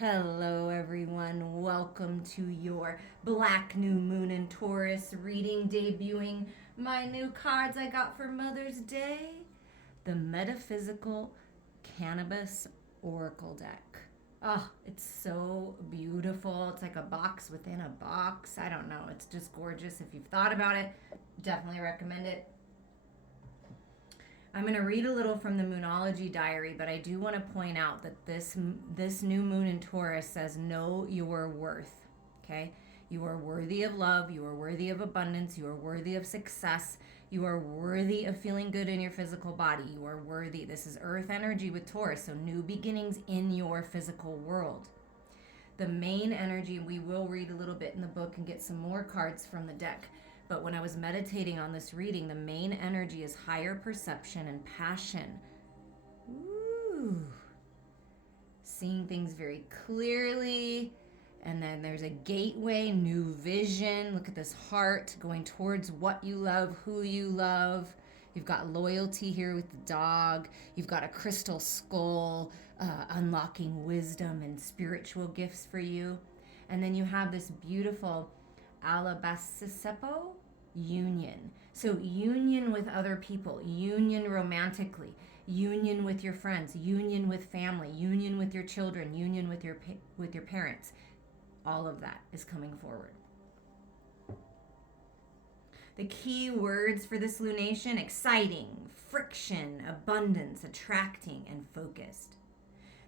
Hello, everyone. Welcome to your Black New Moon in Taurus reading, debuting my new cards I got for Mother's Day, the Metaphysical Cannabis Oracle deck. Oh, it's so beautiful. It's like a box within a box. I don't know. It's just gorgeous. If you've thought about it, definitely recommend it. I'm going to read a little from the Moonology Diary, but I do want to point out that this new moon in Taurus says know your worth. Okay? You are worthy of love, you are worthy of abundance, you are worthy of success, you are worthy of feeling good in your physical body. You are worthy. This is earth energy with Taurus, so new beginnings in your physical world. The main energy, we will read a little bit in the book and get some more cards from the deck. But when I was meditating on this reading, the main energy is higher perception and passion. Ooh. Seeing things very clearly. And then there's a gateway, new vision. Look at this heart going towards what you love, who you love. You've got loyalty here with the dog. You've got a crystal skull, unlocking wisdom and spiritual gifts for you. And then you have this beautiful Alabacisepo union. So union with other people, union romantically, union with your friends, union with family, union with your children, union with your parents. All of that is coming forward. The key words for this lunation: exciting, friction, abundance, attracting, and focused.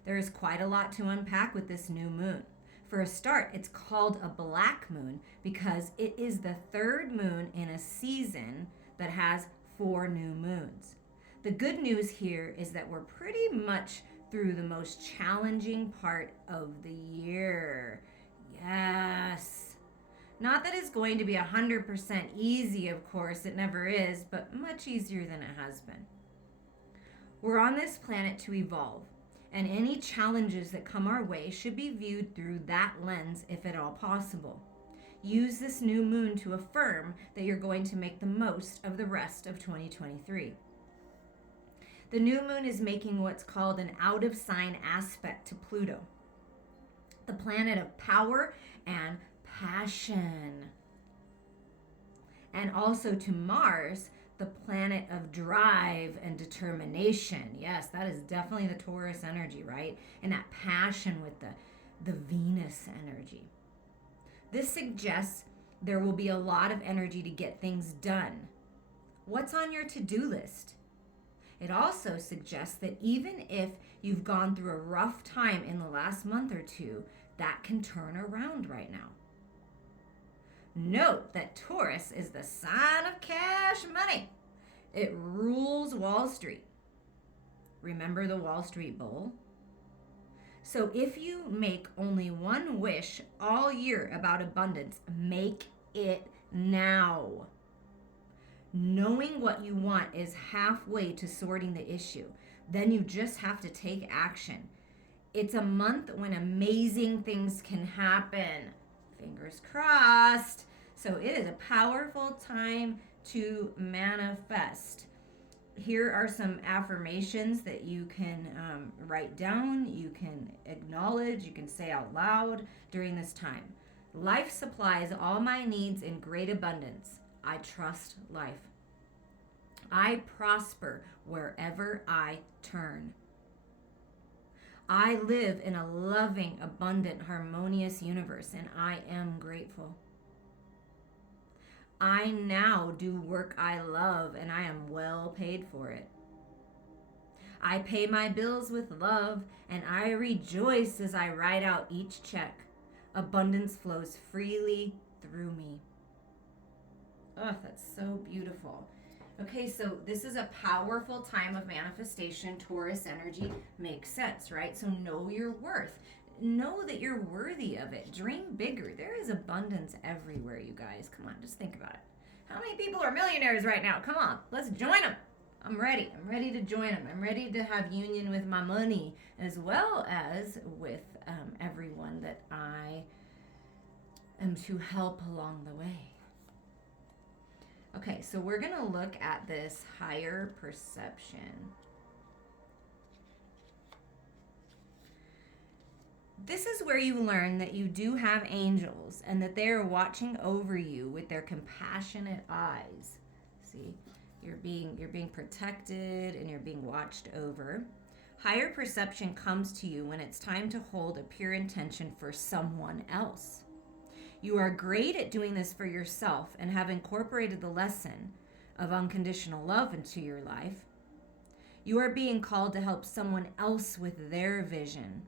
There is quite a lot to unpack with this new moon. For a start, it's called a black moon because it is the third moon in a season that has 4 new moons. The good news here is that we're pretty much through the most challenging part of the year. Yes. Not that it's going to be 100% easy, of course, it never is, but much easier than it has been. We're on this planet to evolve. And any challenges that come our way should be viewed through that lens if at all possible. Use this new moon to affirm that you're going to make the most of the rest of 2023. The new moon is making what's called an out of sign aspect to Pluto, the planet of power and passion, and also to Mars, the planet of drive and determination. Yes, that is definitely the Taurus energy, right? And that passion with the Venus energy. This suggests there will be a lot of energy to get things done. What's on your to-do list? It also suggests that even if you've gone through a rough time in the last month or two, that can turn around right now. Note that Taurus is the sign of cash money. It rules Wall Street. Remember the Wall Street Bull? So if you make only one wish all year about abundance, make it now. Knowing what you want is halfway to sorting the issue. Then you just have to take action. It's a month when amazing things can happen. Fingers crossed. So it is a powerful time to manifest. Here are some affirmations that you can write down, you can acknowledge, you can say out loud during this time. Life supplies all my needs in great abundance. I trust life. I prosper wherever I turn. I live in a loving, abundant, harmonious universe, and I am grateful. I now do work I love, and I am well paid for it. I pay my bills with love, and I rejoice as I write out each check. Abundance flows freely through me. Oh, that's so beautiful. Okay, so this is a powerful time of manifestation. Taurus energy makes sense, right? So know your worth. Know that you're worthy of it. Dream bigger. There is abundance everywhere, you guys. Come on, just think about it. How many people are millionaires right now? Come on, let's join them. I'm ready. I'm ready to join them. I'm ready to have union with my money as well as with everyone that I am to help along the way. Okay, so we're going to look at this higher perception. This is where you learn that you do have angels and that they are watching over you with their compassionate eyes. See, you're being protected and you're being watched over. Higher perception comes to you when it's time to hold a pure intention for someone else. You are great at doing this for yourself and have incorporated the lesson of unconditional love into your life. You are being called to help someone else with their vision.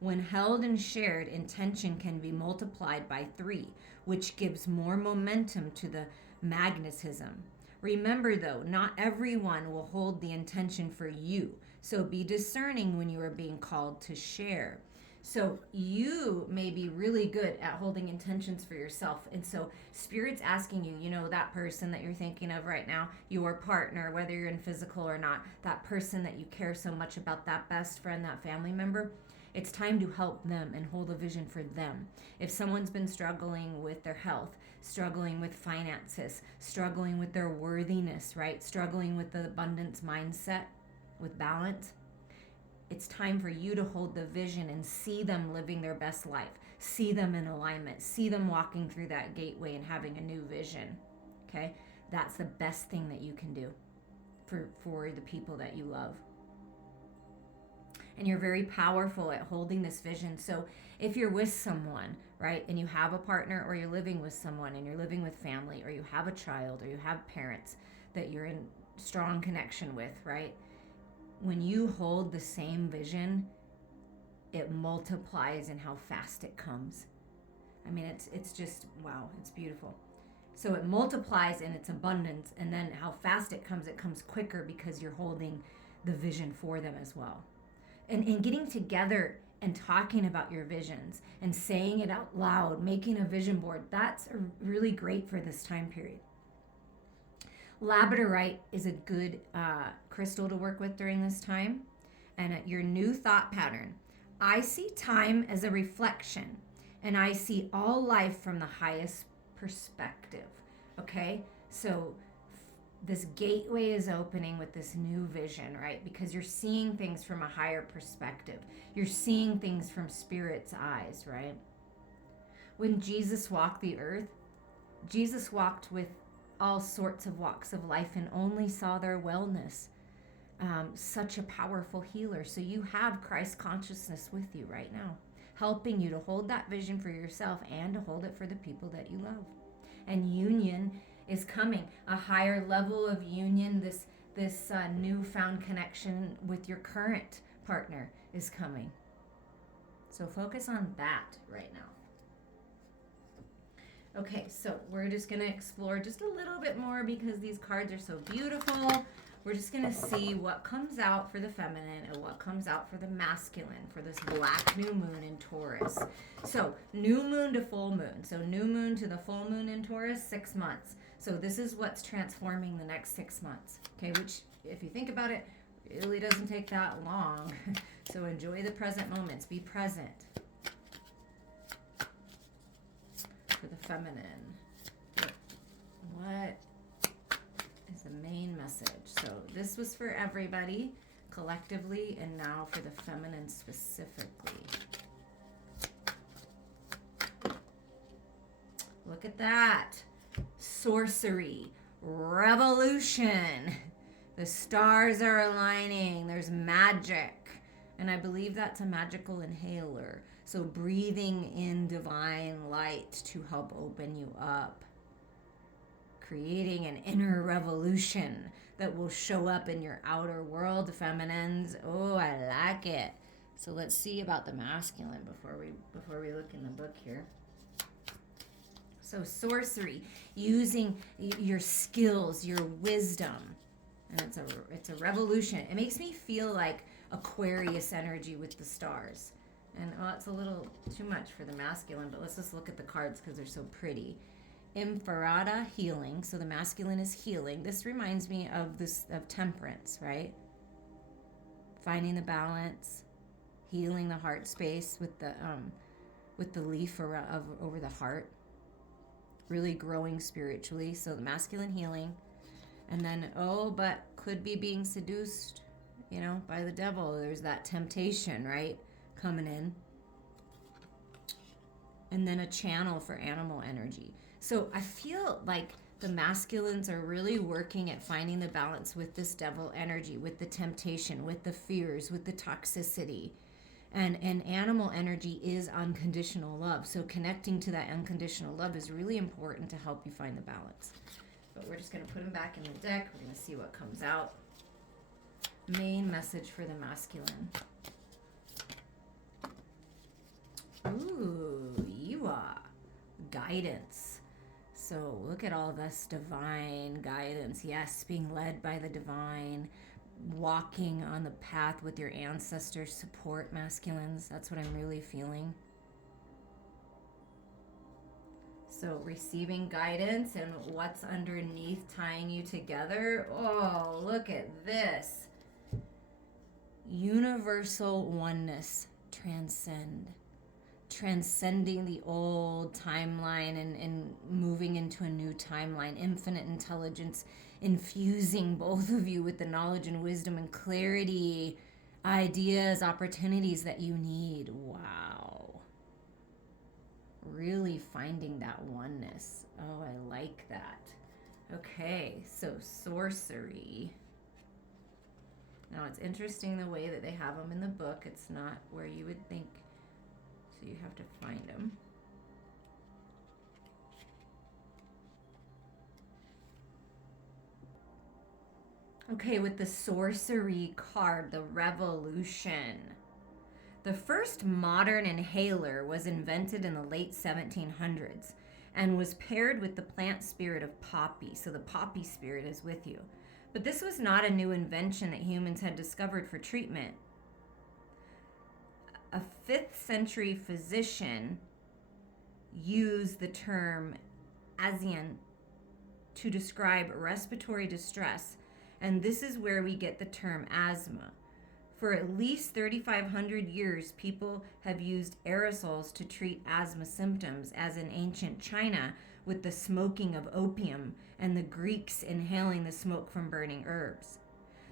When held and shared, intention can be multiplied by 3, which gives more momentum to the magnetism. Remember, though, not everyone will hold the intention for you, so be discerning when you are being called to share. So you may be really good at holding intentions for yourself. And so Spirit's asking you, that person that you're thinking of right now, your partner, whether you're in physical or not, that person that you care so much about, that best friend, that family member, it's time to help them and hold a vision for them. If someone's been struggling with their health, struggling with finances, struggling with their worthiness, right? Struggling with the abundance mindset, with balance, it's time for you to hold the vision and see them living their best life. See them in alignment. See them walking through that gateway and having a new vision. Okay? That's the best thing that you can do for the people that you love. And you're very powerful at holding this vision. So if you're with someone, right, and you have a partner, or you're living with someone and you're living with family, or you have a child, or you have parents that you're in strong connection with, right? When you hold the same vision, it multiplies in how fast it comes. I mean, it's just, wow, it's beautiful. So it multiplies in its abundance, and then how fast it comes quicker because you're holding the vision for them as well. And getting together and talking about your visions and saying it out loud, making a vision board, that's really great for this time period. Labradorite is a good crystal to work with during this time. And your new thought pattern. I see time as a reflection, and I see all life from the highest perspective. Okay? So this gateway is opening with this new vision, right? Because you're seeing things from a higher perspective. You're seeing things from Spirit's eyes, right? When Jesus walked the earth, Jesus walked with all sorts of walks of life and only saw their wellness. Such a powerful healer. So you have Christ consciousness with you right now, helping you to hold that vision for yourself and to hold it for the people that you love. And union is coming. A higher level of union, this newfound connection with your current partner is coming. So focus on that right now. Okay, so we're just going to explore just a little bit more because these cards are so beautiful. We're just going to see what comes out for the feminine and what comes out for the masculine for this black new moon in Taurus. So new moon to full moon. So new moon to the full moon in Taurus, 6 months. So this is what's transforming the next 6 months. Okay, which if you think about it, really doesn't take that long. So enjoy the present moments. Be present. For the feminine, what is the main message? So this was for everybody collectively, and now for the feminine specifically. Look at that. Sorcery, revolution. The stars are aligning. There's magic, and I believe that's a magical inhaler. So breathing in divine light to help open you up. Creating an inner revolution that will show up in your outer world, feminines. Oh, I like it. So let's see about the masculine before we look in the book here. So sorcery, using your skills, your wisdom. And it's a revolution. It makes me feel like Aquarius energy with the stars. And it's a little too much for the masculine, but let's just look at the cards because they're so pretty. Infarada, healing. So the masculine is healing. This reminds me of temperance, right? Finding the balance, healing the heart space with the leaf over the heart. Really growing spiritually. So the masculine healing. And then, but could be being seduced, by the devil. There's that temptation, right? Coming in. and then a channel for animal energy. So I feel like the masculines are really working at finding the balance with this devil energy, with the temptation, with the fears, with the toxicity. And animal energy is unconditional love. So connecting to that unconditional love is really important to help you find the balance. But we're just going to put them back in the deck. We're going to see what comes out. Main message for the masculine. Ooh, Iwa. Guidance. So look at all this divine guidance. Yes, being led by the divine, walking on the path with your ancestors, support masculines. That's what I'm really feeling. So receiving guidance and what's underneath tying you together. Oh, look at this. Universal oneness. Transcending the old timeline and moving into a new timeline. Infinite intelligence infusing both of you with the knowledge and wisdom and clarity, ideas, opportunities that you need. Wow. Really finding that oneness. Oh, I like that. Okay, so sorcery. Now it's interesting the way that they have them in the book. It's not where you would think, so you have to find them. Okay, with the sorcery card, the revolution. The first modern inhaler was invented in the late 1700s and was paired with the plant spirit of poppy. So the poppy spirit is with you. But this was not a new invention that humans had discovered for treatment. A 5th century physician used the term asian to describe respiratory distress, and this is where we get the term asthma. For at least 3,500 years, people have used aerosols to treat asthma symptoms, as in ancient China with the smoking of opium and the Greeks inhaling the smoke from burning herbs.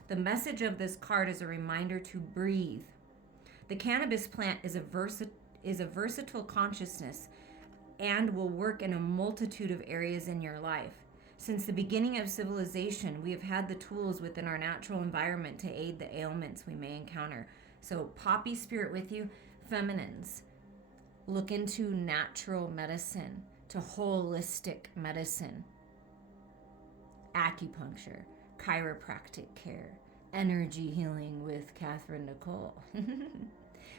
The message of this card is a reminder to breathe. The cannabis plant is a versatile consciousness and will work in a multitude of areas in your life. Since the beginning of civilization, we have had the tools within our natural environment to aid the ailments we may encounter. So poppy spirit with you, feminines. Look into natural medicine, to holistic medicine, acupuncture, chiropractic care, energy healing with Catherine Nicole.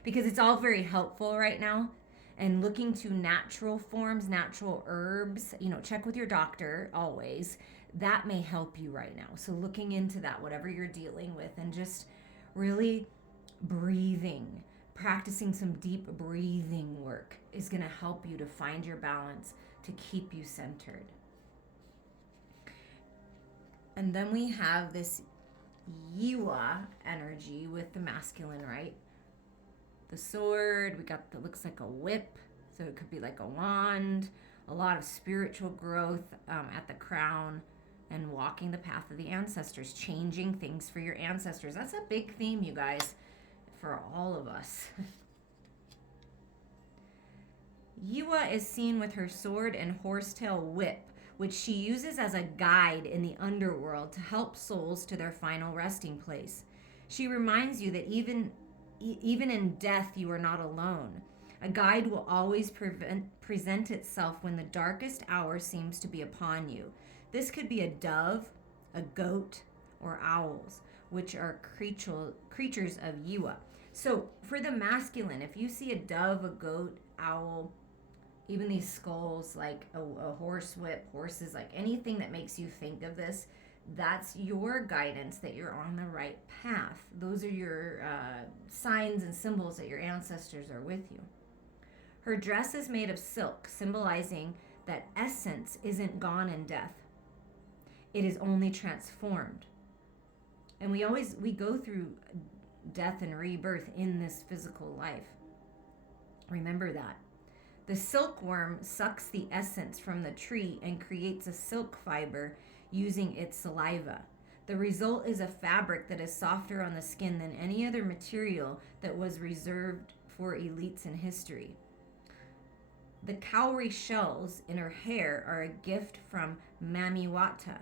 Because it's all very helpful right now. And looking to natural forms, natural herbs, check with your doctor always. That may help you right now. So looking into that, whatever you're dealing with, and just really breathing, practicing some deep breathing work is going to help you to find your balance, to keep you centered. And then we have this Yiwa energy with the masculine, right? The sword, we got that looks like a whip, so it could be like a wand, a lot of spiritual growth at the crown, and walking the path of the ancestors, changing things for your ancestors. That's a big theme, you guys, for all of us. Yiwa is seen with her sword and horsetail whip, which she uses as a guide in the underworld to help souls to their final resting place. She reminds you that even in death, you are not alone. A guide will always present itself when the darkest hour seems to be upon you. This could be a dove, a goat, or owls, which are creatures of Yiwa. So for the masculine, if you see a dove, a goat, owl, even these skulls, like a horse whip, horses, like anything that makes you think of this, that's your guidance that you're on the right path. Those are your signs and symbols that your ancestors are with you. Her dress is made of silk, symbolizing that essence isn't gone in death. It is only transformed. And we go through death and rebirth in this physical life. Remember that. The silkworm sucks the essence from the tree and creates a silk fiber using its saliva. The result is a fabric that is softer on the skin than any other material that was reserved for elites in history. The cowrie shells in her hair are a gift from Mamiwata.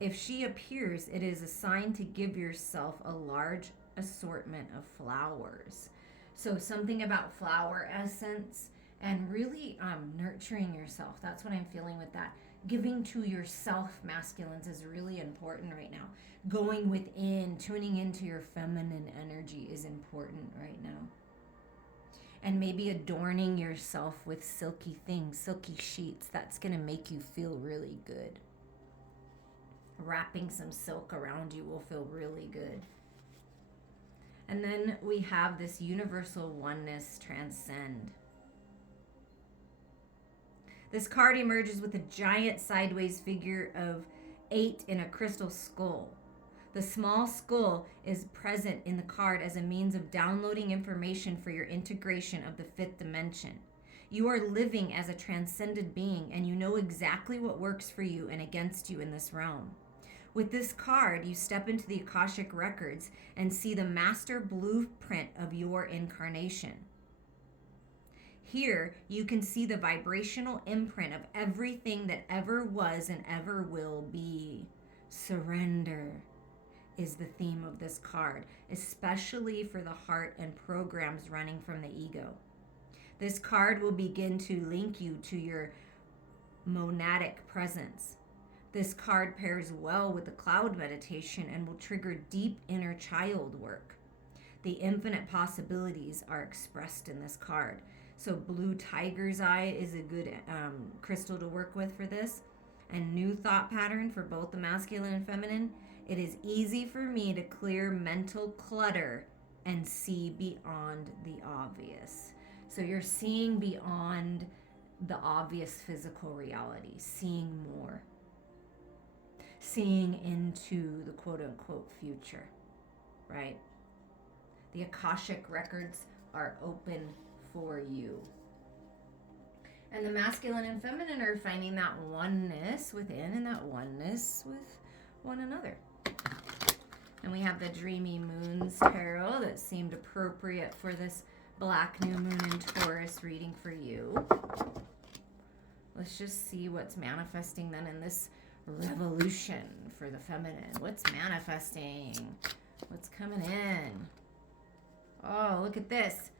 If she appears, it is a sign to give yourself a large assortment of flowers. So something about flower essence and really nurturing yourself. That's what I'm feeling with that. Giving to yourself, masculines, is really important right now. Going within, tuning into your feminine energy is important right now. And maybe adorning yourself with silky things, silky sheets. That's going to make you feel really good. Wrapping some silk around you will feel really good. And then we have this universal oneness, transcend. This card emerges with a giant sideways figure of 8 in a crystal skull. The small skull is present in the card as a means of downloading information for your integration of the 5th dimension. You are living as a transcended being, and you know exactly what works for you and against you in this realm. With this card, you step into the Akashic records and see the master blueprint of your incarnation. Here, you can see the vibrational imprint of everything that ever was and ever will be. Surrender is the theme of this card, especially for the heart and programs running from the ego. This card will begin to link you to your monadic presence. This card pairs well with the cloud meditation and will trigger deep inner child work. The infinite possibilities are expressed in this card. So blue tiger's eye is a good crystal to work with for this. And new thought pattern for both the masculine and feminine. It is easy for me to clear mental clutter and see beyond the obvious. So you're seeing beyond the obvious physical reality, seeing more. Seeing into the quote-unquote future, right? The Akashic records are open for you. And the masculine and feminine are finding that oneness within and that oneness with one another. And we have the Dreamy Moons Tarot that seemed appropriate for this Black New Moon in Taurus reading for you. Let's just see what's manifesting then in this revolution for the feminine. What's manifesting? What's coming in? Oh, look at this.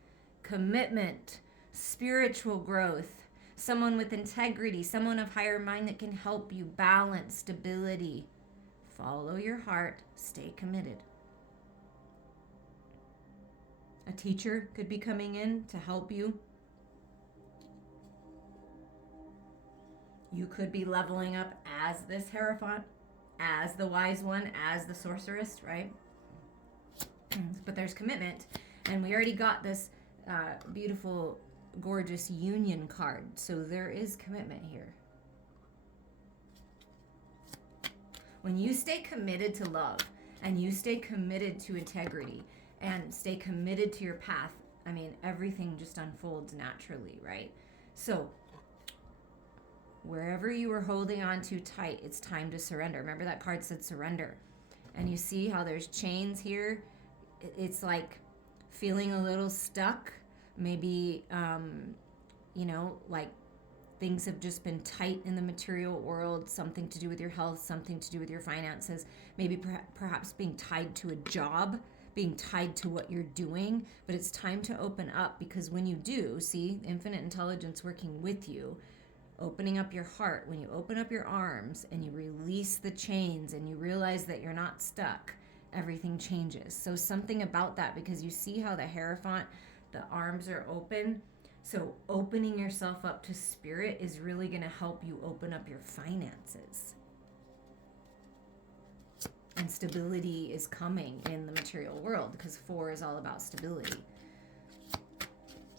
Commitment, spiritual growth, someone with integrity, someone of higher mind that can help you, balance, stability. Follow your heart, stay committed. A teacher could be coming in to help you. You could be leveling up as this Hierophant, as the wise one, as the sorceress, right? But there's commitment. And we already got this beautiful, gorgeous union card. So there is commitment here. When you stay committed to love and you stay committed to integrity and stay committed to your path, I mean, everything just unfolds naturally, right? So wherever you were holding on too tight, it's time to surrender. Remember that card said surrender. And you see how there's chains here? It's like feeling a little stuck. Maybe, like things have just been tight in the material world, something to do with your health, something to do with your finances, maybe perhaps being tied to a job, being tied to what you're doing. But it's time to open up, because when you do, see, infinite intelligence working with you, opening up your heart, when you open up your arms and you release the chains and you realize that you're not stuck, everything changes. So something about that, because you see how the Hierophant, the arms are open. So opening yourself up to spirit is really going to help you open up your finances. And stability is coming in the material world, because 4 is all about stability.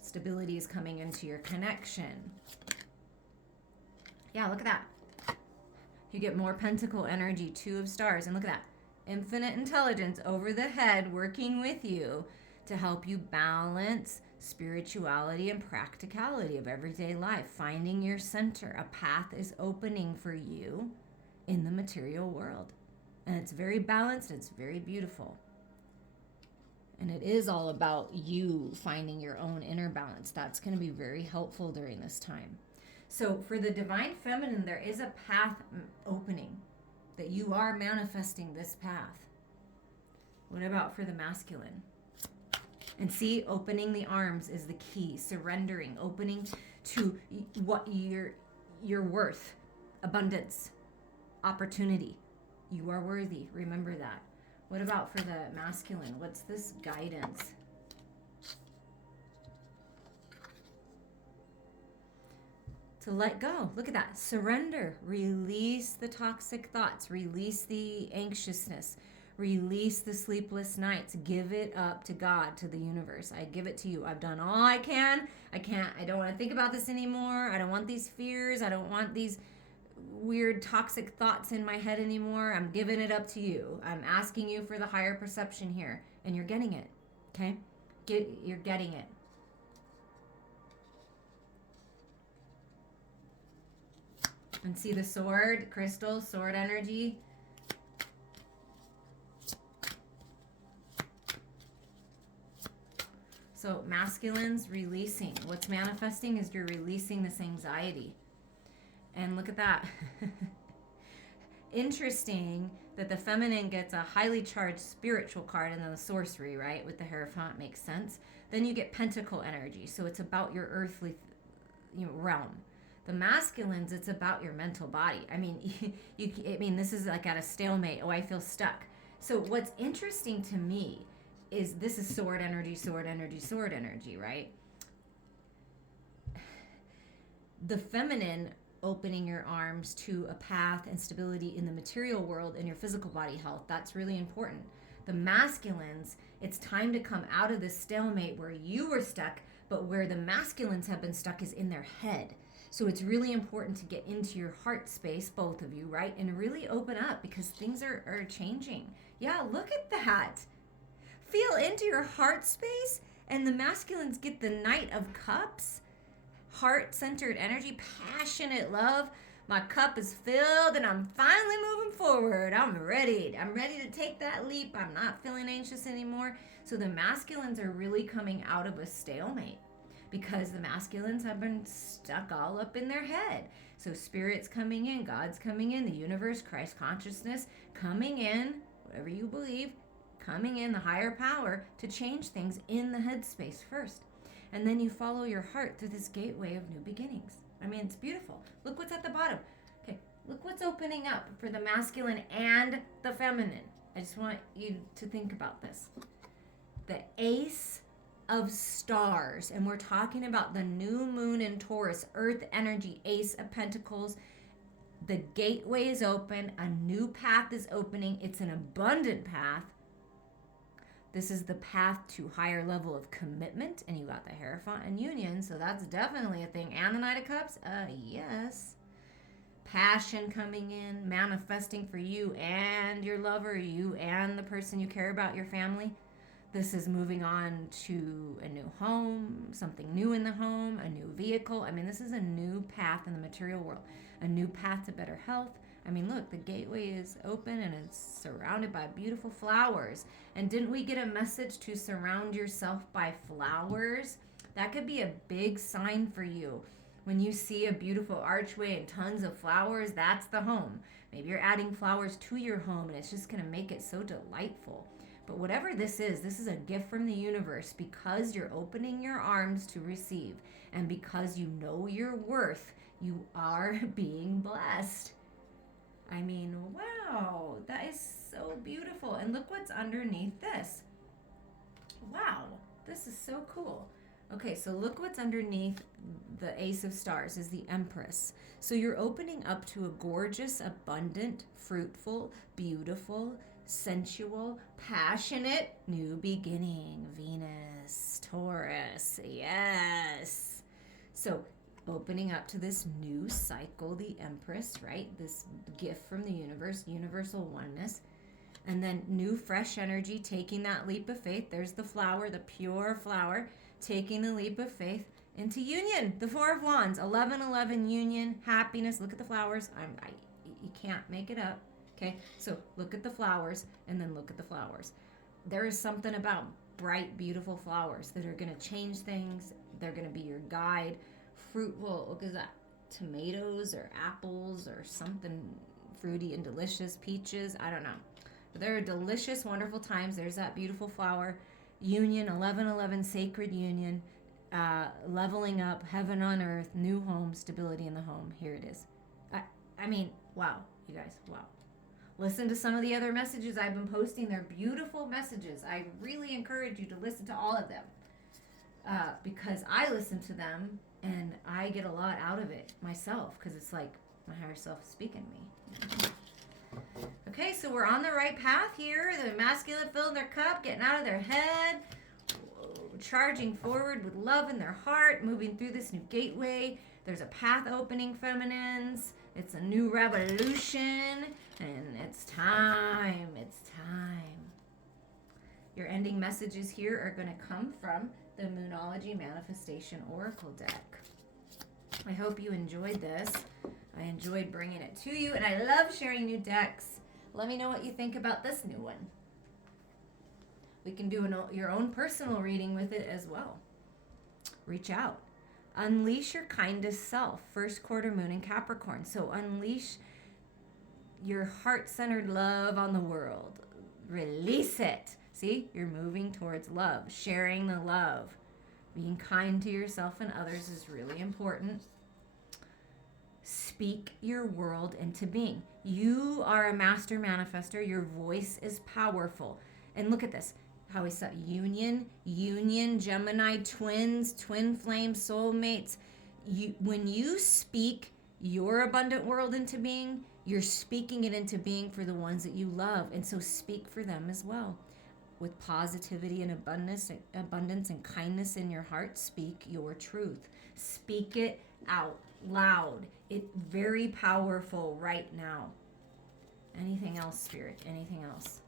Stability is coming into your connection. Yeah, look at that. You get more pentacle energy, 2 of stars. And look at that. Infinite intelligence over the head working with you to help you balance spirituality and practicality of everyday life. Finding your center. A path is opening for you in the material world. And it's very balanced. It's very beautiful. And it is all about you finding your own inner balance. That's going to be very helpful during this time. So for the divine feminine, there is a path opening, that you are manifesting this path. What about for the masculine? And see, opening the arms is the key. Surrendering, opening to what you're worth, abundance, opportunity. You are worthy. Remember that. What about for the masculine? What's this guidance? To let go. Look at that. Surrender. Release the toxic thoughts. Release the anxiousness. Release the sleepless nights. Give it up to God, to the universe. I give it to you. I've done all I can. I don't want to think about this anymore. I don't want these fears. I don't want these weird toxic thoughts in my head anymore. I'm giving it up to you. I'm asking you for the higher perception here, and you're getting it. Okay? You're getting it. And see the sword, crystal, sword energy. So masculines releasing. What's manifesting is you're releasing this anxiety. And look at that. Interesting that the feminine gets a highly charged spiritual card, and then the sorcery, right? With the Hierophant makes sense. Then you get pentacle energy. So it's about your earthly realm. The masculines, it's about your mental body. I mean, this is like at a stalemate. Oh, I feel stuck. So what's interesting to me is this is sword energy, sword energy, sword energy, right? The feminine opening your arms to a path and stability in the material world and your physical body health, that's really important. The masculines, it's time to come out of this stalemate where you were stuck, but where the masculines have been stuck is in their head. So it's really important to get into your heart space, both of you, right? And really open up, because things are changing. Yeah, look at that. Feel into your heart space, and the masculines get the Knight of Cups. Heart-centered energy, passionate love. My cup is filled and I'm finally moving forward. I'm ready. I'm ready to take that leap. I'm not feeling anxious anymore. So the masculines are really coming out of a stalemate, because the masculines have been stuck all up in their head. So spirit's coming in, God's coming in, the universe, Christ consciousness coming in, whatever you believe, coming in, the higher power to change things in the headspace first. And then you follow your heart through this gateway of new beginnings. I mean, it's beautiful. Look what's at the bottom. Okay, look what's opening up for the masculine and the feminine. I just want you to think about this. The Ace of Stars, and we're talking about the new moon in Taurus, earth energy, Ace of Pentacles. The gateway is open. A new path is opening. It's an abundant path. This is the path to higher level of commitment, and you got the Hierophant and Union, so that's definitely a thing. And the Knight of Cups, yes. Passion coming in, manifesting for you and your lover, you and the person you care about, your family. This is moving on to a new home, something new in the home, a new vehicle. I mean, this is a new path in the material world, a new path to better health. I mean, look, the gateway is open and it's surrounded by beautiful flowers. And didn't we get a message to surround yourself by flowers? That could be a big sign for you. When you see a beautiful archway and tons of flowers, that's the home. Maybe you're adding flowers to your home and it's just going to make it so delightful. But whatever this is a gift from the universe, because you're opening your arms to receive. And because you know your worth, you are being blessed. I mean, wow, that is so beautiful. And look what's underneath this. Wow, this is so cool. Okay, so look what's underneath the Ace of Stars is the Empress. So you're opening up to a gorgeous, abundant, fruitful, beautiful, sensual, passionate new beginning. Venus, Taurus, yes. So opening up to this new cycle, the Empress, right? This gift from the universe, universal oneness. And then new fresh energy, taking that leap of faith. There's the flower, the pure flower, taking the leap of faith into union. The Four of Wands, 11-11 union, happiness. Look at the flowers. You can't make it up. Okay, so look at the flowers and then look at the flowers. There is something about bright, beautiful flowers that are going to change things. They're going to be your guide. Fruitful, what is that? Tomatoes or apples or something fruity and delicious. Peaches, I don't know. But there are delicious, wonderful times. There's that beautiful flower. Union, 1111, sacred union. Leveling up, heaven on earth, new home, stability in the home. Here it is. I mean, wow, you guys, wow. Listen to some of the other messages I've been posting. They're beautiful messages. I really encourage you to listen to all of them because I listen to them and I get a lot out of it myself because it's like my higher self speaking to me. Okay, so we're on the right path here. The masculine filling their cup, getting out of their head, charging forward with love in their heart, moving through this new gateway. There's a path opening, feminines. It's a new revolution, and it's time. It's time. Your ending messages here are going to come from the Moonology Manifestation Oracle deck. I hope you enjoyed this. I enjoyed bringing it to you, and I love sharing new decks. Let me know what you think about this new one. We can do your own personal reading with it as well. Reach out. Unleash your kindest self. First quarter moon in Capricorn. So unleash your heart-centered love on the world. Release it. See, you're moving towards love. Sharing the love. Being kind to yourself and others is really important. Speak your world into being. You are a master manifester. Your voice is powerful. And look at this. How we saw union, Gemini, twins, twin flame, soulmates. When you speak your abundant world into being, you're speaking it into being for the ones that you love. And so speak for them as well. With positivity and abundance and kindness in your heart, speak your truth. Speak it out loud. It's very powerful right now. Anything else, Spirit? Anything else?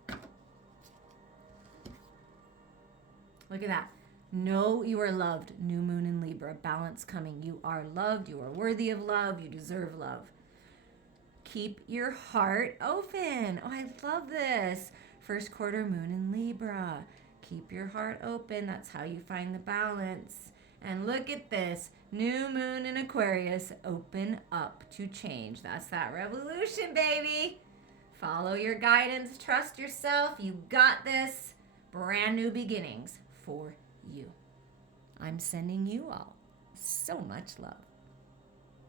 Look at that. Know you are loved. New moon in Libra. Balance coming. You are loved. You are worthy of love. You deserve love. Keep your heart open. Oh, I love this. First quarter moon in Libra. Keep your heart open. That's how you find the balance. And look at this. New moon in Aquarius. Open up to change. That's that revolution, baby. Follow your guidance. Trust yourself. You got this. Brand new beginnings for you. I'm sending you all so much love.